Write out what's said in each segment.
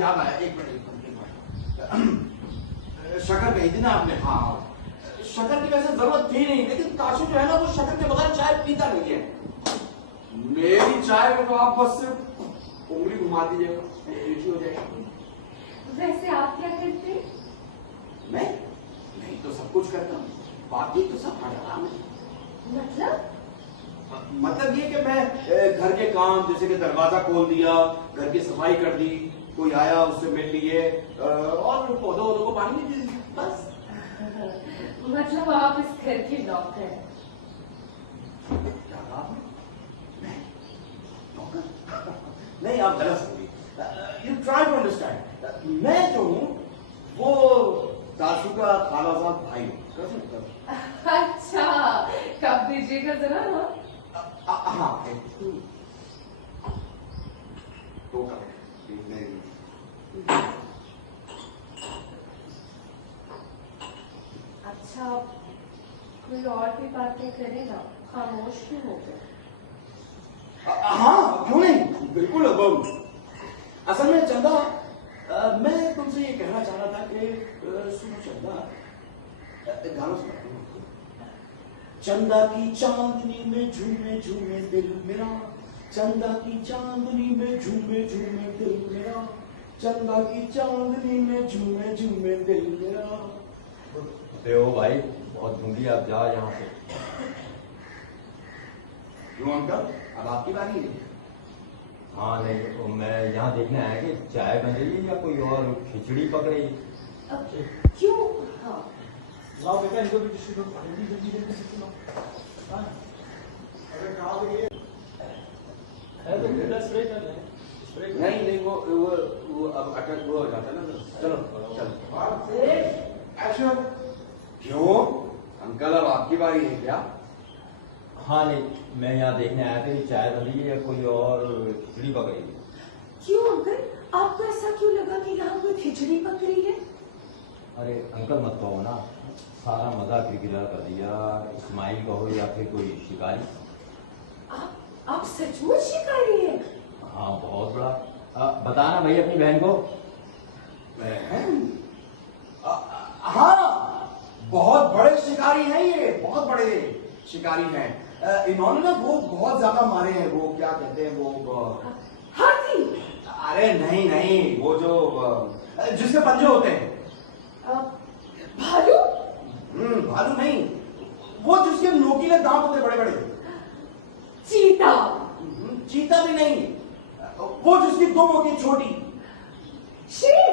याद आया, एक मिनट। शक्कर कही थी ना आपने? हाँ, शक्कर की वैसे जरूरत थी नहीं, लेकिन काशू जो है ना वो शक्कर के बगैर चाय पीता नहीं है। मेरी चाय में तो आप बस सिर्फ उंगली घुमा दीजिएगा, हो जाएगी। वैसे आप क्या करते? मैं तो सब कुछ करता हूँ, बाकी तो सब हराम है। मतलब ये कि मैं घर के काम, जैसे कि दरवाजा खोल दिया, घर की सफाई कर दी, कोई आया उससे मिल लिए, और पौधों को पानी दे दी, बस। मतलब आप इस घर की नौकर हैं? क्या कहा आपने? नौकर? नहीं, आप गलत समझिए। You try to understand. मैं जो हूँ वो दाशु का खाला साहब भाई हूँ। अच्छा, कब दीजिएगा जरा? हाँ, तो अच्छा, कोई और भी बातें करें ना, खामोश क्यों हो गए? हाँ, क्यों नहीं, बिल्कुल। असल में चंदा, मैं तुमसे ये कहना चाह रहा था कि सुनो चंदा, गाना सुना। चंदा की चांदनी में झूमे झूमे दिल मेरा, चंदा की चांदनी में झूमे झूमे दिल मेरा, चंदा की चांदनी में झूमे झूमे दिल मेरा। ओ भाई, बहुत ढूंढी, आप जाओ यहाँ से। क्यों अंकल, अब आपकी बारी है। हाँ नहीं, तो मैं यहाँ देखने आया कि चाय बन रही है या कोई और खिचड़ी पक रही है। क्यों? हाँ, लाओ बेटा, इनको भी किसी को जल्दी जल्दी से सुनाओ। अरे कहाँ गई है तो बेटा स्प्रे कर ले। नहीं, वो अब अटक वो हो जाता है ना। चलो चलो, एक्शन। क्यों अंकल, अब आपकी बारी है क्या? हाँ नहीं, मैं यहाँ देखने आया था कि चाय बन रही है या कोई और खिचड़ी पक रही है। क्यों अंकल, आपको ऐसा क्यों लगा कि यहाँ कोई खिचड़ी पक रही है? अरे अंकल मत कहो ना, सारा मजा किरकिरा कर दिया। इस्माइल कहो या फिर कोई शिकारी। आप सचमुच शिकारी हैं? हाँ, बहुत बड़ा। बताना भाई अपनी बहन को। बहन? हाँ, बहुत बड़े शिकारी हैं ये, बहुत बड़े शिकारी हैं। इन्होंने ना वो बहुत ज्यादा मारे हैं, वो क्या कहते हैं वो हाथी? अरे नहीं, वो जो जिसके पंजे होते हैं। भालू? भालू नहीं, वो जिसके नोकीले दांत होते बड़े बड़े। चीता? चीता भी नहीं, वो जिसकी दुम होती है छोटी। शेर?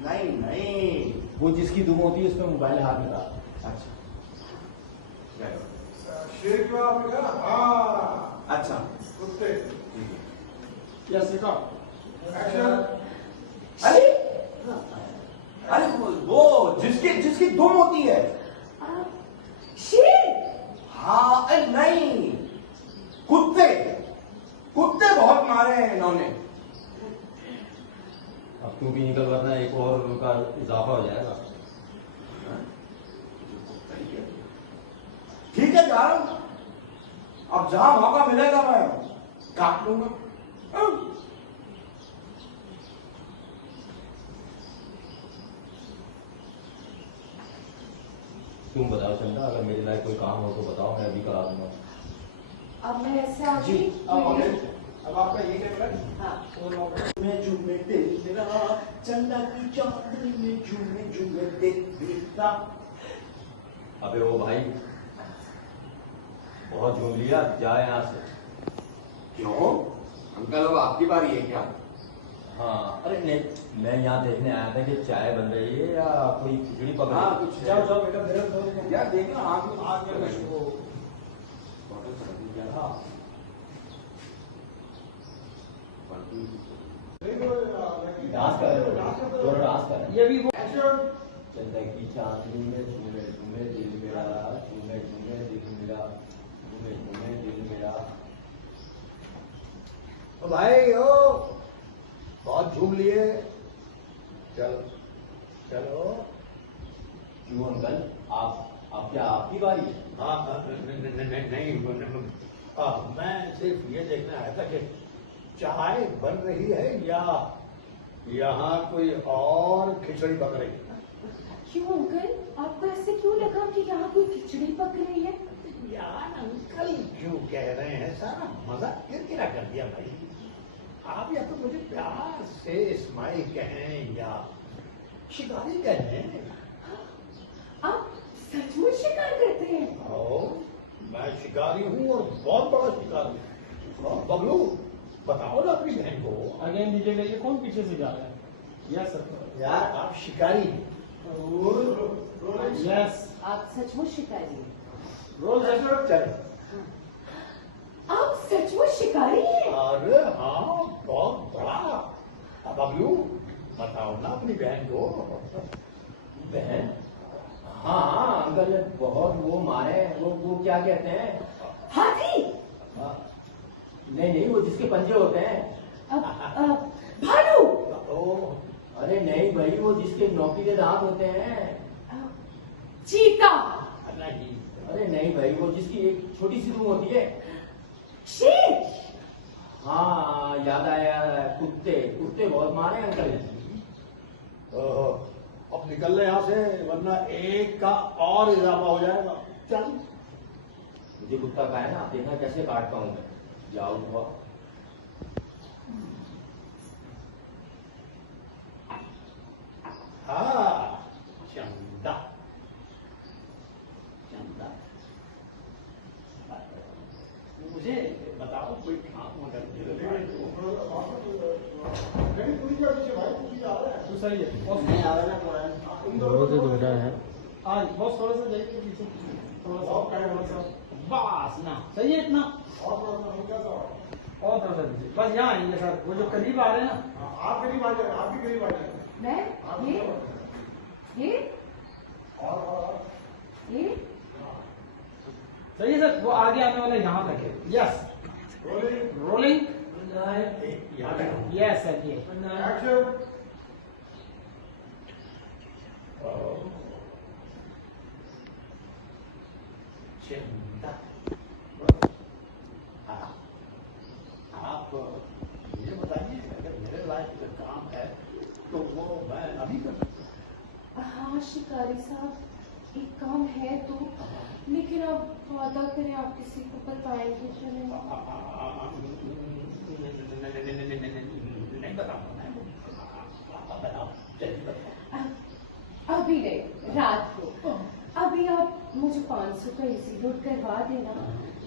नहीं, वो जिसकी दुम होती है उसमें मोबाइल हाथ में था। अच्छा, शेर क्यों आपने कहा? हाँ, अच्छा, कुत्ते। क्या सीखा? एक्शन। अरे वो जिसकी दुम होती है। शेर? हाँ, नहीं, कुत्ते बहुत मारे हैं इन्होंने। अब तू भी निकल, वरना एक और उनका इजाफा हो जाएगा। ठीक है, जा रहा हूं। अब जहां मौका मिलेगा मैं काट लूंगा। तुम बताओ चंदा, अगर मेरे लायक कोई काम हो तो बताओ, मैं अभी करा दूंगा। अब मैं ऐसे आ जी, गई। अब आपका ये क्या? हाँ, मैं झूमे दिल मेरा, चंदा की चांदनी में झूमे झूमे दिल मेरा। अबे ओ भाई, बहुत झूम लिया, जा यहाँ से। क्यों अंकल, अब आपकी बारी है क्या? हाँ, अरे नहीं, मैं यहाँ देखने आया था कि चाय बन रही है या कोई खिचड़ी पक रही है। हाँ, कुछ जाओ बेटा, मेरा दो यार देखना, आग में वो बॉटल चढ़ गई क्या? हाँ, डांस कर, जोर डांस कर। ये भी वो एक्शन। चंदा की चांदनी में झूमे झूमे दिल मेरा, झूमे झूमे दिल मेरा, झूमे झूमे दिल मेरा। तो भाई ओ, बहुत झूम लिए, चलो चलो। क्यों अंकल, आप क्या आपकी बारी है? नहीं, मैं सिर्फ ये देखने आया था कि चाय बन रही है या यहाँ कोई और खिचड़ी पक रही है? क्यों अंकल, आपको ऐसे क्यों लगा कि यहाँ कोई खिचड़ी पक रही है? यार अंकल क्यों कह रहे हैं, सारा मजाक किरकिरा कर दिया भाई। आप या तो मुझे प्यार से इस्माइल कहें या शिकारी कहें। आप सचमुच शिकार करते हैं? और मैं शिकारी हूँ और बहुत बड़ा शिकारी हूँ। बबलू बताओ ना अपनी बहन को। अगेन दीजिएगा, ये कौन पीछे से जा रहा है? Yes sir. यार आप शिकारी हैं। यस आप सचमुच शिकारी हैं? रोल चले। आप सचमुच शिकारी हैं? अरे हाँ बहुत बड़ा। अब बबलू बताओ ना अपनी बहन को। बहन? हाँ अंकल ने बहुत वो मारे, वो क्या कहते हैं? हाथी? नहीं, वो जिसके पंजे होते हैं। भालू? अरे नहीं भाई, वो जिसके नौकीले दांत होते हैं। चीता? नहीं। अरे नहीं भाई, वो जिसकी एक छोटी सी रूह होती है। शेर? हाँ याद आया, कुत्ते बहुत मारे अंकल ने। अब निकल ले यहाँ से, वरना एक का और इजाफा हो जाएगा। चल। मुझे कुत्ता का है ना, देखना कैसे काटता हूँ मैं। जाओ हुआ। हाँ चंदा चंदा, मुझे बताओ कोई काम मगर तो सही है आज बॉस, थोड़ा सा जाइए पीछे, थोड़ा सा बस ना, सही है इतना और थोड़ा सा दीजिए बस। यहाँ आएंगे सर, वो जो करीब आ रहे हैं ना। आप करीब आ जाए, आप भी करीब आ जाए। मैं? ये? सही है सर, वो आगे आने वाला यहाँ तक है। Yes rolling. यस सर, ये चंदा, आप ये बताइए, अगर मेरे लायक का काम है तो वो मैं अभी कर सकता हूँ। हाँ शिकारी साहब, एक काम है तो, लेकिन आप वादा करें आप किसी को बताएंगे तो नहीं? नहीं बताऊंगा मैं, आप जल्दी बताओ। अभी नहीं, रात को। अभी आप मुझे 500 का इजी नोट करवा देना,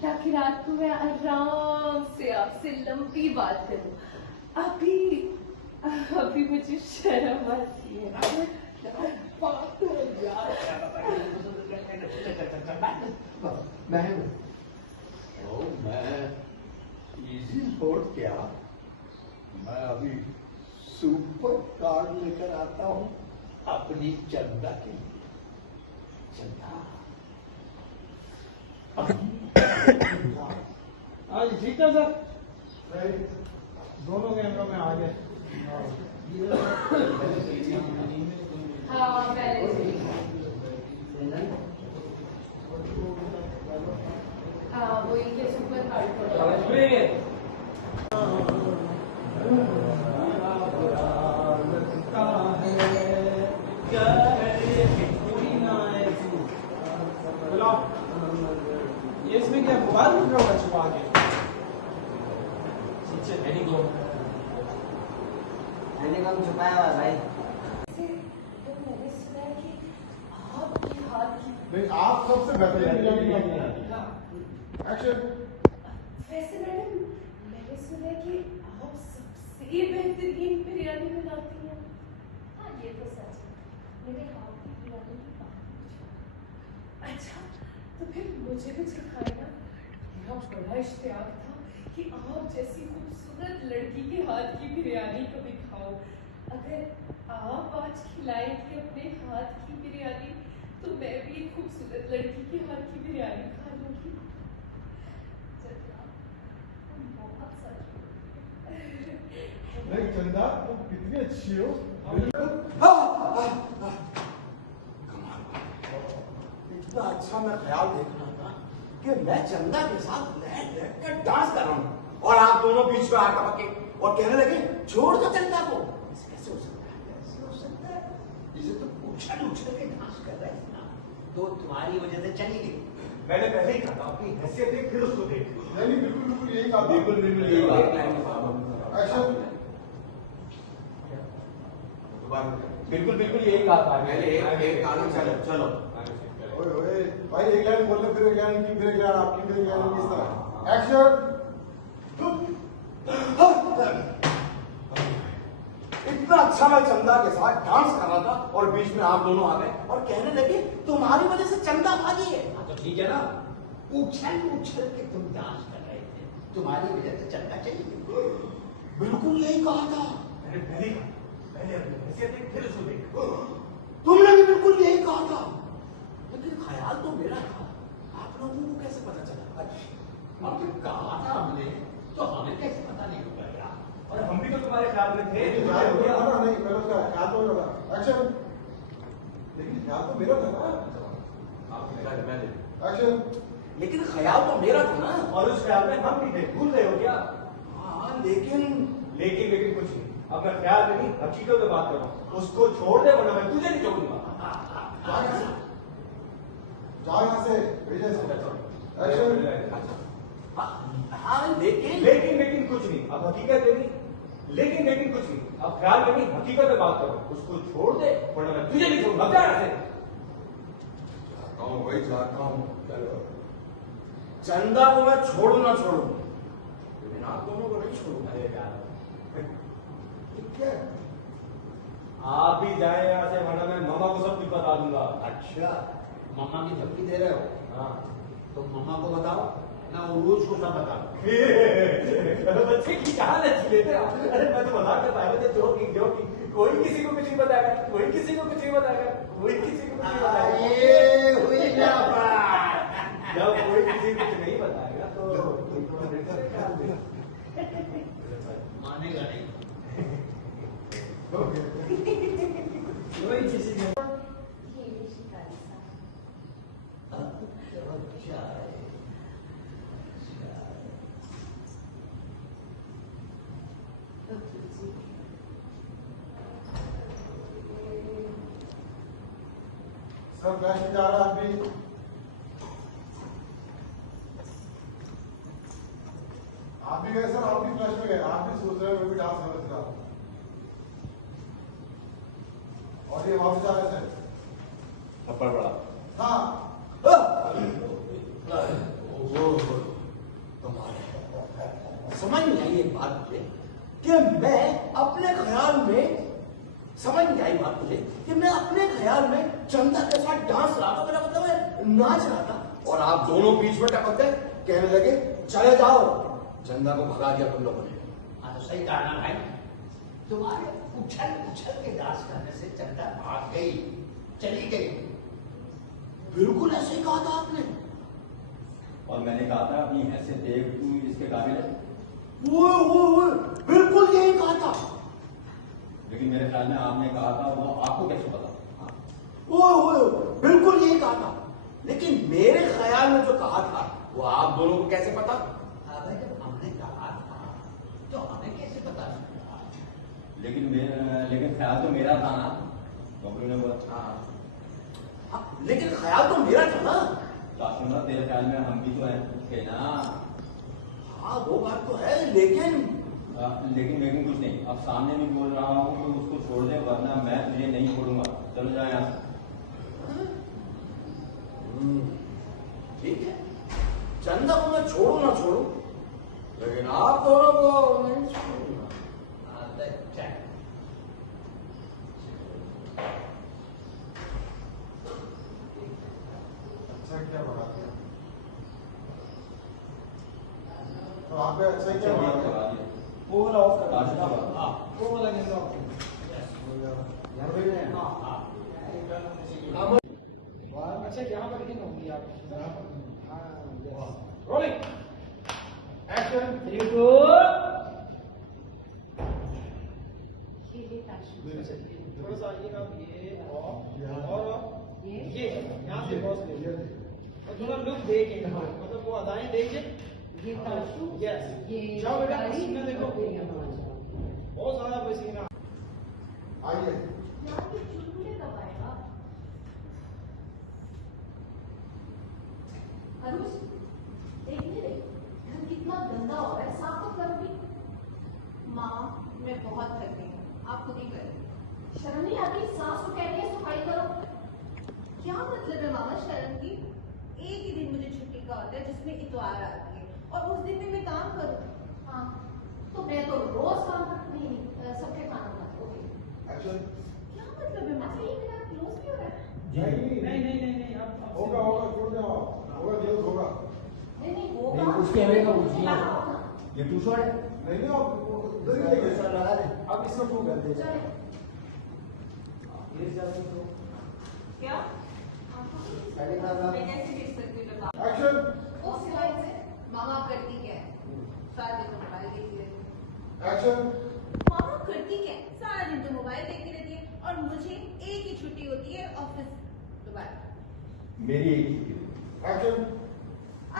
ताकि रात को मैं आराम से आपसे लंबी बात करूं। अभी मुझे शर्म आती है। मैं इजी नोट क्या, मैं अभी सुपर कार्ड लेकर आता हूँ अपनी चंदा के लिए। चंदा आज ठीक है सर, दोनों कैमरों में आ गए। हाँ पहले से। वो ये सुपर कार्ड ये इसमें क्या मोबाइल उठ रहा होगा छुपा के? मैंने कम छुपाया हुआ भाई। तो मैंने सुना है कि आपके हाथ की, नहीं, आप सबसे बेहतरीन बिरयानी बनाती हैं। एक्शन। वैसे मैडम मैंने सुना है कि आप सबसे बेहतरीन बिरयानी बनाती हैं। हाँ ये तो सच है, मेरे हाथ की बिरयानी की बात पूछो। अच्छा तो फिर मुझे भी सिखाए ना, मेरा बड़ा इश्तियाक था कि आप जैसी खूबसूरत लड़की के हाथ की बिरयानी कभी खाओ। अगर आप आज खिलाएंगे अपने हाथ की बिरयानी तो मैं भी एक खूबसूरत लड़की के हाथ की बिरयानी खा लूंगी। बहुत सच। नहीं चंदा, तुम कितनी अच्छी हो। इतना अच्छा मैं ख्याल देख रहा था कि मैं चंदा के साथ लहर लहर कर डांस कर रहा हूँ, और आप तो दोनों बीच में आकर पके और कहने लगे छोड़ दो चंदा को। ऐसे कैसे हो सकता है? कैसे हो सकता है? इसे तो उछल उछल के डांस कर रहे थे ना, तो तुम्हारी वजह से चली गई। मैंने पहले ही कहा अपनी हैसियत देख फिर उसको देख। नहीं बिल्कुल बिल्कुल यही कहा था। बिल्कुल बिल्कुल यही बात। एक्शन। बिल्कुल बिल्कुल यही कहा था। पहले एक गाना चलो चलो। ओए ओए भाई एक लाइन बोलने फिर एक लाइन की फिर एक लाइन आपकी फिर एक लाइन किस तरह? एक्शन। इतना अच्छा मैं चंदा के साथ डांस कर रहा था और बीच में आप दोनों आ गए और कहने लगे तुम्हारी वजह से चंदा भागी है। हाँ तो ठीक है ना, उछल उछल के तुम डांस कर रहे थे, तुम्हारी वजह से चंदा चली गई। बिल्कुल यही कहा था। मैंने पहले कहा, पहले अपनी हैसियत देख फिर उसको देख। तुमने भी बिल्कुल यही कहा था, लेकिन ख्याल तो मेरा था। आप लोगों को कैसे पता चला? अब जब कहा था हमने तो हमें कैसे पता नहीं होगा यार? और हम भी तो तुम्हारे ख्याल में थे। नहीं पहले उसका ख्याल तो मेरा था। एक्शन। लेकिन ख्याल तो मेरा था ना। एक्शन। लेकिन ख्याल तो मेरा था ना। और उस ख्याल में हम भी थे, भूल रहे हो क्या? हाँ लेकिन लेकिन कुछ नहीं। अब मैं ख्याल में नहीं, हकीकत में बात कर रहा हूँ। उसको छोड़ दे वरना मैं तुझे नहीं छोड़ूंगा। जाओ यहाँ से भेजे से। एक्शन। हाँ लेकिन लेकिन कुछ नहीं। अब हकीकत में नहीं, लेकिन कुछ नहीं। अब ख्याल में नहीं, हकीकत में बात करो। उसको छोड़ दे वरना मैं तुझे नहीं छोड़ूंगा। क्या ऐसे? वही चाहता हूँ। चंदा को मैं छोड़ू ना छोड़ू, लेकिन आप दोनों को नहीं छोड़ूंगा। अरे यार, ठीक है। आप भी जाए यहाँ से वरना मैं मामा को सब कुछ बता दूंगा। अच्छा, मम्मा की धमकी दे रहे हो? हाँ। तो मम्मा को बताओ ना, उरूज को सब बताओ। बच्चे की कहाँ लच्छी लेते हैं आप? अरे मैं तो मजाक करता है, जोकिंग। कोई किसी को कुछ नहीं बताएगा, कोई किसी को कुछ नहीं बताएगा, कोई किसी को कुछ नहीं बताएगा। ये हुई ना बात। जब कोई किसी को कुछ नहीं बताएगा तो मानेगा नहीं। कोई किसी को सर फ्लैश में जा रहा है अभी। आप भी गए सर, आप भी फ्लैश में गए, आप भी सोच रहे हो मैं भी डांस करना चाह रहा हूँ। और ये वापस जा रहे थे। थप्पड़ पड़ा। हाँ। समझ नहीं आई एक बात मुझे कि मैं अपने ख्याल में समझ नहीं आई बात मुझे कि मैं अपने ख्याल में चंदा के साथ डांस रहा था, मेरा मतलब है नाच रहा था, और आप दोनों बीच में टपक गए, कहने लगे चले जाओ। चंदा को भगा दिया तुम लोगों ने। हाँ तो सही कहा ना भाई, तुम्हारे उछल उछल के डांस करने से चंदा भाग गई, चली गई। बिल्कुल ऐसे ही कहा था आपने। और मैंने कहा था अपनी हैसियत देख तू इसके काबिल है। वो बिल्कुल यही कहा था। लेकिन मेरे ख्याल में आपने कहा था, वो आपको कैसे पता? वो बिल्कुल यही कहा था, लेकिन मेरे ख्याल में जो कहा था वो आप दोनों को कैसे पता? अबे जब हमने कहा था तो हमें कैसे पता चला? लेकिन ख्याल तो मेरा था ना। बबलू ने बोला हाँ, लेकिन ख्याल तो मेरा था ना। सुना तेरे ख्याल में हम भी तो हैं थे ना। हाँ वो बात तो है, लेकिन कुछ नहीं। अब सामने भी बोल रहा हूँ कि उसको छोड़ दे वरना मैं तुझे नहीं छोड़ूंगा। चलो जाए यहाँ से। ठीक है, चंदा को मैं छोड़ू ना छोड़ू, लेकिन आप दोनों को नहीं छोड़ूंगा। अच्छा क्या बना दिया? तो आप अच्छा क्या बना दिया? वो वाला ऑफ कर डांस दो। का। हाँ, वो वाला नहीं ऑफ कर यहाँ पे है? अच्छा यहाँ पर नहीं होंगी आप। रोलिंग एक्शन 3 2 थोड़ा सा ये ना ये और ये यहाँ से बॉस ले और थोड़ा लुक देके मतलब वो अदाएं देखिए ये ताशु, यस ये जाओ बेटा तारी, शर्म नहीं आती? सास को कहती है सफाई करो। क्या मतलब है मामा शर्म की? एक ही दिन मुझे छुट्टी का होता है जिसमें इतवार आती है, और उस दिन में मैं काम करूँ। हाँ, तो मैं तो रोज काम करती नहीं, सबके खाना बनाती हूँ। एक्शन। क्या मतलब है मामा? ये मेरा क्लोज भी हो रहा है। नहीं अब होगा होगा, छोड़ दे, होगा जल्द होगा। नहीं नहीं होगा। नहीं, उसके हमें का पूछिए। क्या होगा? ये टू शॉट है। नहीं नहीं, आप उधर ही लेके ऐसा लगा दे। आप इसमें प्रूव कर दे। चले। ये जाते तो क्या? पहले का मैं कैसे भेज सकती हूँ बाबा? एक्शन। वो सिवाय से मामा करती क्या है? सारा दिन तो मोबाइल देखती रहती है। एक्शन। मामा करती क्या है? सारा दिन तो मोबाइल देखती रहती है, और मुझे एक ही छुट्टी होती है ऑफिस दोबारा। मेरी एक ही छुट्टी। एक्शन।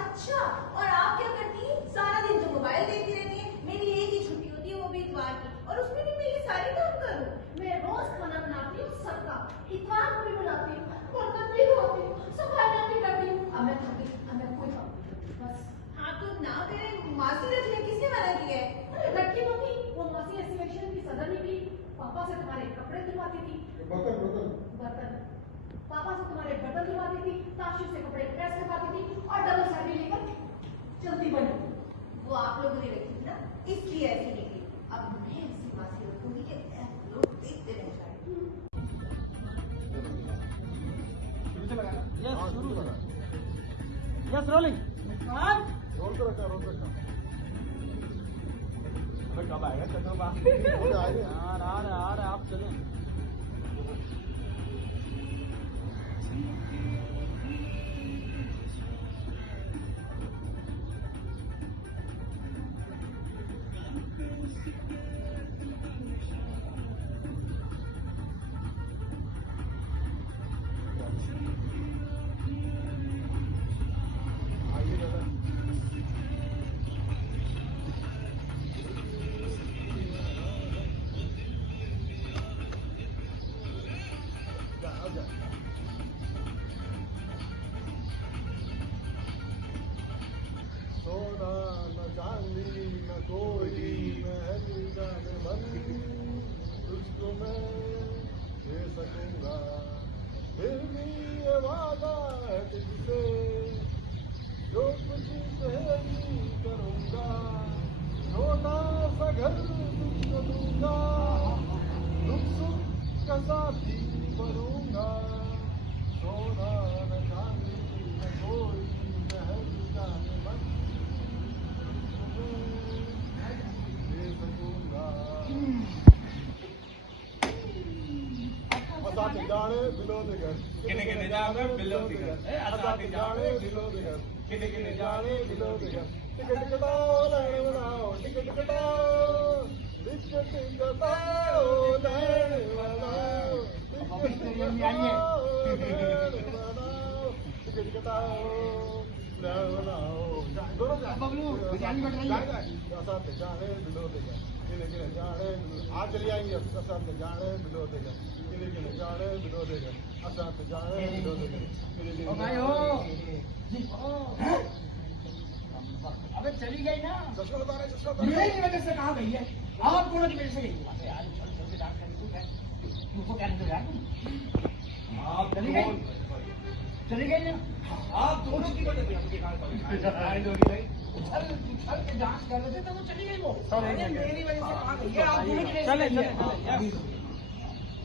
अच्छा, और आप क्या करती हैं? सारा दिन तो मोबाइल देखती रहती है। मेरी एक ही छुट्टी होती है, वो भी इतवार की, और उसमें भी मैं ये सारे काम करूँ? मैं रोज खाना बनाती हूँ सबका, इतवार को भी बनाती हूँ, बर्तन भी धोती हूँ, सफाई भी करती हूँ। अब मैं थक गई, अब मैं कोई काम नहीं करती, बस। हाँ तो ना करे, मासी रख ले, किसने मना किया है? अरे रखी मम्मी, वो मासी एसोसिएशन की सदर निकली, पापा से तुम्हारे कपड़े धुलवाती थी, बर्तन। पापा से तुम्हारे बर्तन धुलवाती थी, ताशु से कपड़े प्रेस करवाती थी, और डबल साड़ी लेकर चलती बनी। वो आप लोगों ने रखी थी ना, इसलिए ऐसी निकली। अब मैं ऐसी मासी रखूंगी कि लोग देखते रह जाए। Yes rolling. रोल कर रखा, रोल रखा। कब आएगा चंद्रमा? हो जाएगा। आ रहा आप चलें। सोना न चांदी न कोई महल जाने मन, तुझको मैं दे सकूंगा, फिर भी ये वादा है तुझसे, जो कुछ सहेली करूंगा, छोटा सा घर तुझको दूंगा, दुख सुख का साथी बनूंगा, सोना न चांदी न कोई महल जाने मन, दे सकूंगा। असां ते जाने बिलो दे घर, किने जावे बिलो दे घर, असां ते जाने बिलो दे घर, किने जाने बिलो दे घर, टिकट कटाओ लैण बनाओ, टिकट कटाओ, टिकट कटाओ लैण बनाओ, टिकट कटाओ लैण बनाओ। बबलू बिरयानी बन रही है। असां ते जाने बिलो दे घर, किने जाने आज चली आएंगे, असां ते जाने बिलो दे घर, किने जाने बिलो दे घर, असां ते जाने बिलो दे घर। ओ भाई हो अबे चली गई ना, चश्मा बता रहे, चश्मा बता रहे। मेरी वजह से कहाँ गई है? आप दोनों की वजह से गई है। अरे यार चल के डांस करने को है, तुमको क्या नहीं यार तुम? आप चली गई, चली गई ना। आप दोनों की वजह से उछल उछल के डांस कर रहे थे तो वो चली गई वो। अरे मेरी वजह से कहाँ गई है? आप दोनों की वजह से गई है।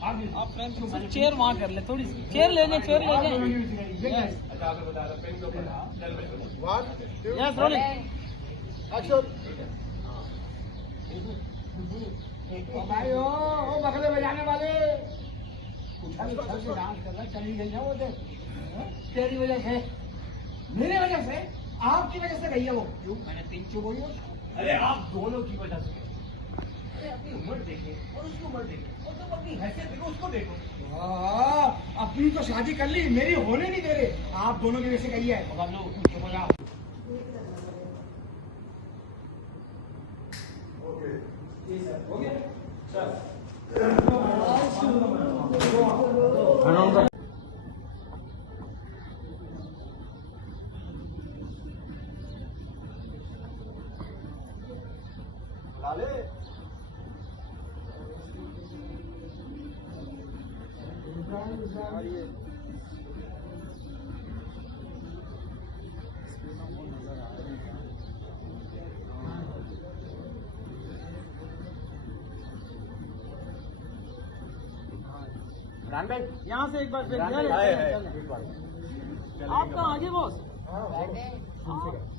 आप फ्रेंड्स को चेयर वहाँ कर ले, थोड़ी सी चेयर ले ले, चेयर ले ले। अच्छा आपने बता रहा पेन के ऊपर चल बिल्कुल One, two, yes rolling. action. ओ भाई ओ बगले बजाने वाले उछल उछल के डांस कर रहा, चली गई ना वो देख। तेरी वजह से, मेरी वजह से, आपकी वजह से गई है वो। क्यों? मैंने 3 चुप हुई हो। अरे आप दोनों की वजह से अरे अपनी उम्र देखे और उसकी उम्र देखे और तुम अपनी हैसियत देखो उसको देखो। अपनी तो शादी कर ली, मेरी होने नहीं दे रहे। आप दोनों की वजह से गई है। बबलू चुप हो जाओ। Okay. हो गया चल लाले राम भाई यहाँ से एक बार फिर राम भाई, आप कहाँ आगे बॉस?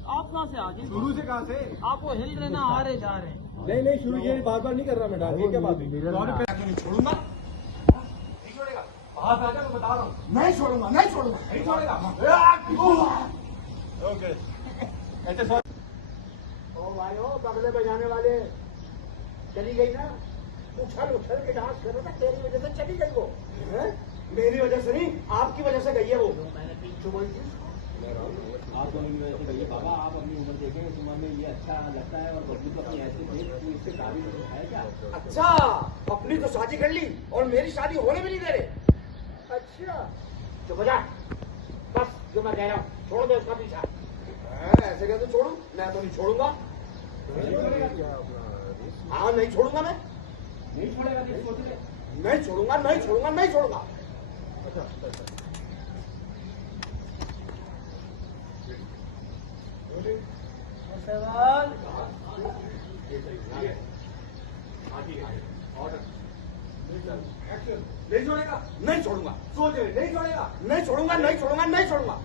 आप कहाँ से आगे? शुरू से कहाँ से? आप वो हिल रहे ना, आ रहे जा रहे हैं। नहीं नहीं, शुरू ये बार बार नहीं कर रहा मैं डाल, ये क्या बात हुई? नहीं छोड़ूंगा, नहीं छोड़ेगा। बाहर आ जा, मैं बता रहा हूँ। नहीं छोड़ूंगा, नहीं छोड़ूंगा। नहीं छोड़ेगा। ओके ऐसे सॉरी। ओ भाई ओ बगले बजाने वाले, चली गई ना? उछल उछल के डांस कर रहा था, तेरी वजह से चली गई वो। हैं? मेरी वजह से नहीं, आपकी वजह से गई है वो। मैंने पीछे बोल दी उसको। आप दोनों की वजह से भैया बाबा, आप अपनी उम्र देखें, इस उम्र में ये अच्छा लगता है और बबलू तो अपनी ऐसी थी, तू इससे काबिल है क्या? अच्छा, अपनी तो शादी कर ली और मेरी शादी होने भी नहीं दे रहे। अच्छा, तो बजा, बस जो मैं कह रहा हूँ, छोड़ दे उसका पीछा। ऐसे कैसे छोड़ू? मैं तो नहीं छोड़ूंगा। हाँ नहीं छोड़ूंगा मैं, नहीं छोड़ेगा, नहीं सोच ले। नहीं छोड़ूंगा, नहीं छोड़ूंगा, नहीं छोड़ूंगा। नहीं छोड़ेगा, नहीं छोड़ूंगा, सोच रहे, नहीं छोड़ेगा। नहीं छोड़ूंगा, नहीं छोड़ूंगा, नहीं छोड़ूंगा।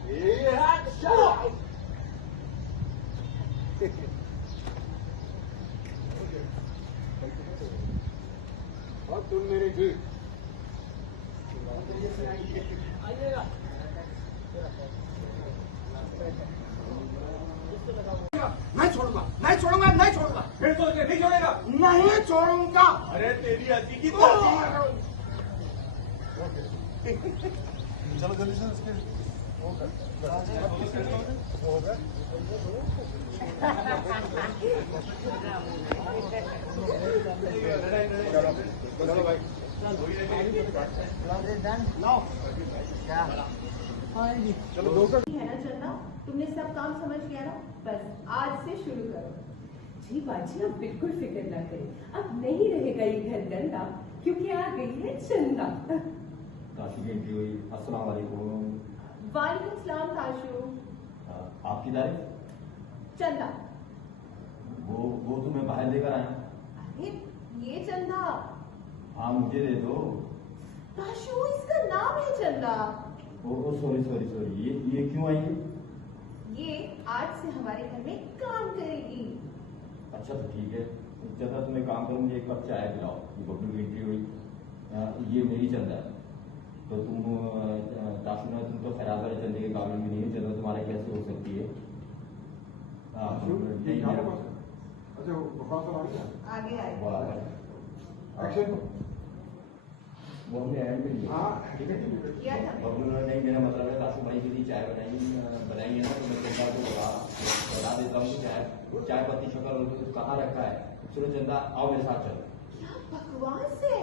और तुम मेरी थी। आइएगा। नहीं छोड़ूंगा, नहीं छोड़ूंगा, नहीं छोड़ूंगा, फिर सोच रहे, नहीं छोड़ेगा। नहीं छोड़ूंगा। अरे तेरी हड्डी की दादी। चलो जल्दी से उसके वो कर। वो हो गया। चलो भाई। चलो दो कर। है ना चंदा, तुमने सब काम समझ लिया ना? बस आज से शुरू करो। जी बाजी आप बिल्कुल फिक्र ना करें, अब नहीं रहेगा ये घर गंदा क्योंकि आ गई है चंदा। काशी की एंट्री हुई। अस्सलाम वालेकुम। वालेकुम सलाम ताशु। आपकी तारीफ? चंदा। वो तुम्हें बाहर लेकर आया। अरे ये चंदा। हाँ मुझे दे दो। ताशु इसका नाम है चंदा। ओ सॉरी सॉरी सॉरी, ये क्यों आई है? ये आज से हमारे घर में काम करेगी। अच्छा तो ठीक है, चंदा तुम्हें काम करो, मुझे एक कप चाय पिलाओ। ये बबलू की एंट्री हुई। ये मेरी चंदा है, तो तुम ताशुना, तुम तो खैरात वाले चंदे के काबिल भी नहीं है। चंदा तुम्हारा कैसे हो सकती है? अच्छा बकवास आ गया। आगे आए। एक्शन। वो हमने ऐड में लिया। हाँ ठीक है। किया था। बबलू ने नहीं, मेरा मतलब है ताशु भाई के लिए चाय बनाई है ना, तो मैं चंदा को बता देता हूँ कि चाय पत्ती शक्कर कहाँ रखा है। सुनो चंदा, आओ मेरे साथ चलो। क्या बकवास है?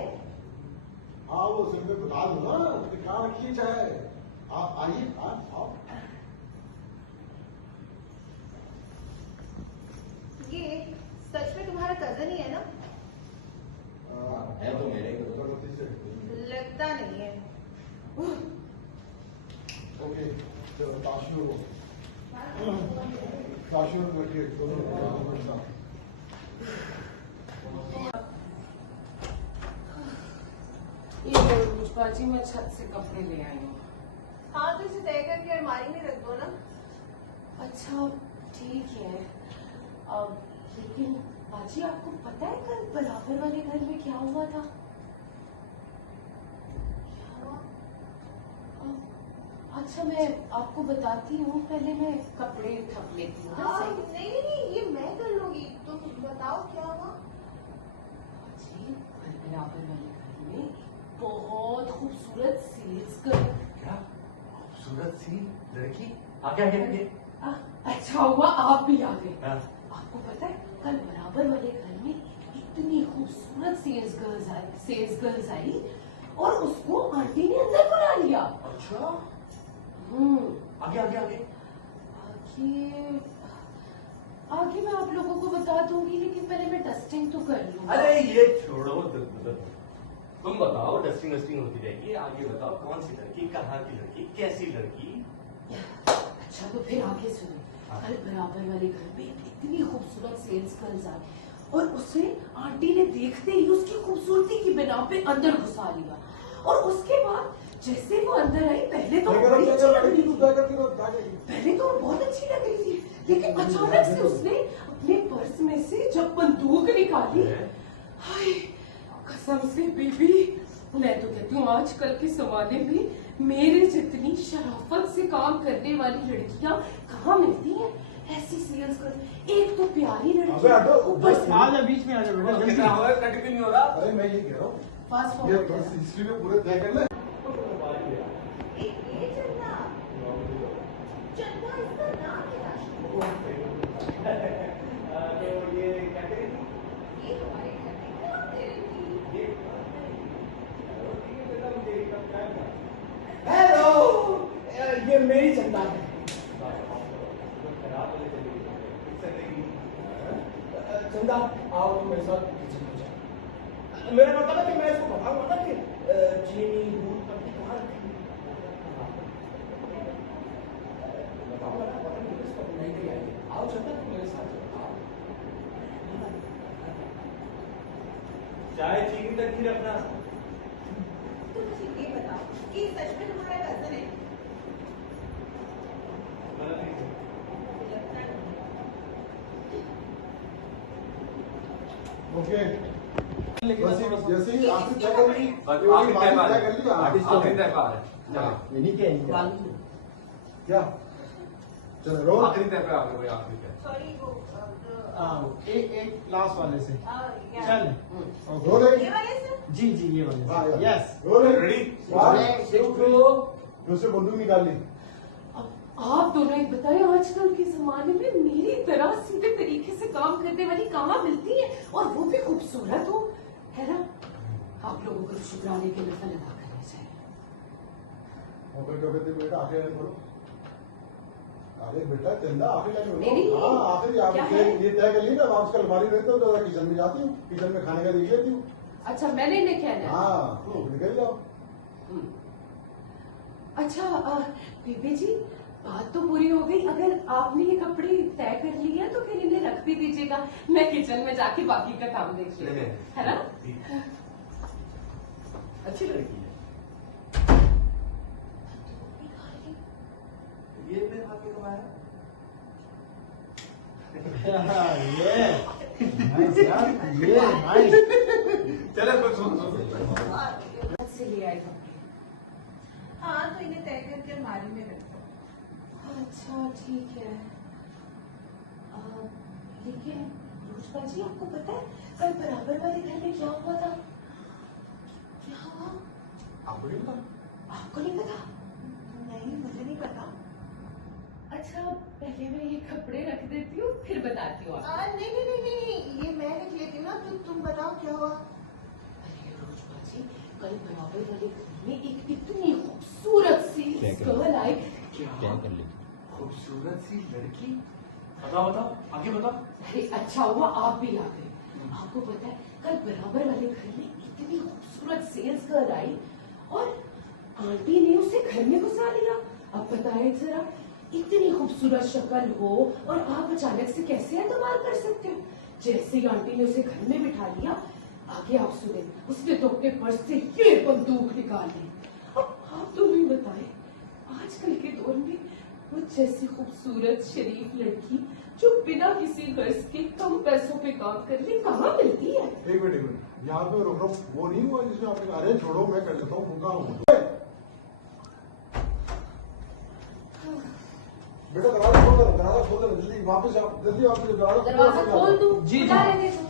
हाँ वो सिर्फ मैं बता दूँ ना कि कहाँ रखी चाहे। आप आइए, आओ। ये सच में तुम्हारा कजन ही है ना? है तो मेरे लगता नहीं है। ओके चलो ताशु करके दोनों। ये लो बाजी, मैं छत से कपड़े ले आई हूँ। हाँ तो इसे तय करके अलमारी में रख दो ना। अच्छा ठीक है, अब लेकिन बाजी आपको पता है कल बराबर वाले घर में क्या हुआ था? क्या हुआ? अच्छा मैं आपको बताती हूँ, पहले मैं कपड़े ठप लेती हूँ ना। हाँ, सही नहीं नहीं ये मैं कर लूंगी, तुम बताओ क्या हुआ? बाजी, कल बराबर वाले घर में बहुत खूबसूरत सेल्स गर्ल। क्या खूबसूरत सी लड़की? आगे आगे आगे। अच्छा हुआ आप भी आ गए। हाँ। आपको पता है कल बराबर वाले घर में इतनी खूबसूरत सेल्स गर्ल्स आई और उसको आंटी ने अंदर बुला लिया। अच्छा आगे आगे आगे आगे। आगे मैं आप लोगों को बता दूंगी, लेकिन पहले मैं डस्टिंग तो कर लूँ। अरे ये छोड़ो, तुम बताओ, डस्टिंग वस्टिंग होती रहेगी, आगे बताओ कौन सी लड़की, कहाँ की लड़की, कैसी लड़की? अच्छा तो फिर आगे सुनो। कल बराबर वाले घर में इतनी खूबसूरत सेल्स गर्ल्स आई और उसे आंटी ने देखते ही उसकी खूबसूरती की बिना पे अंदर घुसा लिया। और उसके बाद जैसे वो अंदर आई, पहले तो वो बड़ी अच्छी लग रही थी, पहले तो वो बहुत अच्छी लग रही थी, लेकिन अचानक से उसने अपने पर्स में से जब बंदूक निकाली, हाय कसम से बेबी, मैं तो कहती हूँ आजकल के जमाने में मेरे जितनी शराफत से काम करने वाली लड़कियां कहाँ मिलती हैं। ऐसी सेल्स कर, एक तो प्यारी लड़की, ऊपर से आ जा, बीच में आ जा बेटा, जल्दी। कितना हो गया? कट भी नहीं हो रहा। अरे मैं ये कह रहा हूँ, फास्ट ये फॉरवर्ड बस हिस्ट्री में पूरे तय कर ले। ये चंदा, चंदा इसका नाम है राशि। तो ये क्या करेगी? ये हमारे घर में काम करेगी। हेलो, ये मेरी चंदा है। चंदा आओ तुम मेरे साथ किचन में जाओ। मेरा मतलब है कि मैं इसको बताऊंगा ना कि चीनी दूध पत्ती कहाँ रखी, बताऊंगा ना, पता नहीं इसको नहीं कहीं आएगी। आओ चंदा तुम मेरे साथ आओ। चाय चीनी तक ही रखना। तो मुझे ये बताओ कि सच में तुम्हारा कजन है? लगता नहीं। ओके, जैसे ही आखिरी तय कर ली, आखिरी तय पा तय कर लिया। आखिरी तय पा रहे। हाँ। ये नहीं क्या क्या चलो रोल। आखिरी तय पे आ गए, आखिरी तय। सॉरी वो एक लास्ट वाले से चल। रोल है। ये वाले से? जी जी, ये वाले। यस, रोल है। रेडी? दूसरे बंदूक निकाल ली। आप दोनों एक बताएं, आजकल के जमाने में मेरी तरह सीधे तरीके से काम करने वाली कहाँ मिलती है, और वो भी खूबसूरत हो, है ना? आप लोगों को शुक्राने के नफल अदा करने चाहिए। और फिर क्या कहते हैं बेटा, आखिरी लाइन बोलो। आगे बेटा चंदा आखिरी लाइन मेरी? बोलो। हाँ आखिरी, आप क्या ये है? तय कर ली ना, आप उसका अलमारी रहते हो तो किचन में जाती हूँ, किचन में खाने का देख लेती हूँ। अच्छा मैंने नहीं कहना है। हाँ तो निकल जाओ। अच्छा बेबी जी, बात तो पूरी हो गई। अगर आपने ये कपड़े तय कर लिए हैं तो फिर इन्हें रख भी दीजिएगा, मैं किचन में जाके बाकी का काम देख लेती हूँ, है ना? अच्छी लड़की है ये, मेरे हाथ में कमाया। ये नाइस यार, ये नाइस। चलो सुन। हाथ से ले आई कपड़े। हाँ तो इन्हें तय करके अलमारी में रखो। अच्छा ठीक है। लेकिन रुचपा जी, आपको पता है कल बराबर वाले घर में क्या हुआ था? क्या हुआ? आपको नहीं पता? आपको नहीं पता? नहीं मुझे नहीं पता। अच्छा पहले मैं ये कपड़े रख देती हूँ, फिर बताती हूँ आपको। नहीं नहीं नहीं नहीं, ये मैं रख लेती हूँ ना, तुम बताओ क्या हुआ। अरे रुचपा जी, कल बराबर वाले घर में एक इतनी खूबसूरत सी गर्ल आई। क्या कर ली? खूबसूरत सी लड़की? बताओ आगे बताओ। अरे अच्छा हुआ आप भी आ गए। आपको पता है कल बराबर वाले घर में इतनी खूबसूरत सेल्स गर्ल आई और आंटी ने उसे घर में घुसा लिया। अब बताएं जरा, इतनी खूबसूरत शक्ल हो और आप अचानक से कैसे एतबार कर सकते हो? जैसे ही आंटी ने उसे घर में बिठा लिया, आगे आप सुने, उसने तो अपने पर्स से ये बंदूक निकाल ली। अब आप दोनों ही बताएं, आजकल के दौर में वो जैसी खूबसूरत शरीफ लड़की जो बिना किसी गर्ज के कम पैसों पे काम कर ले कहाँ मिलती है? एक मिनट, यहाँ पे रुक रहा हूँ। वो नहीं हुआ जिसमें आपने कहा, अरे छोड़ो मैं कर लेता हूँ, भूखा हूँ। बेटा दरवाजा खोल दो, जल्दी वापस आओ, जल्दी वापस दरवाजा खोल दूं? जी, बुला जी। लेने दो।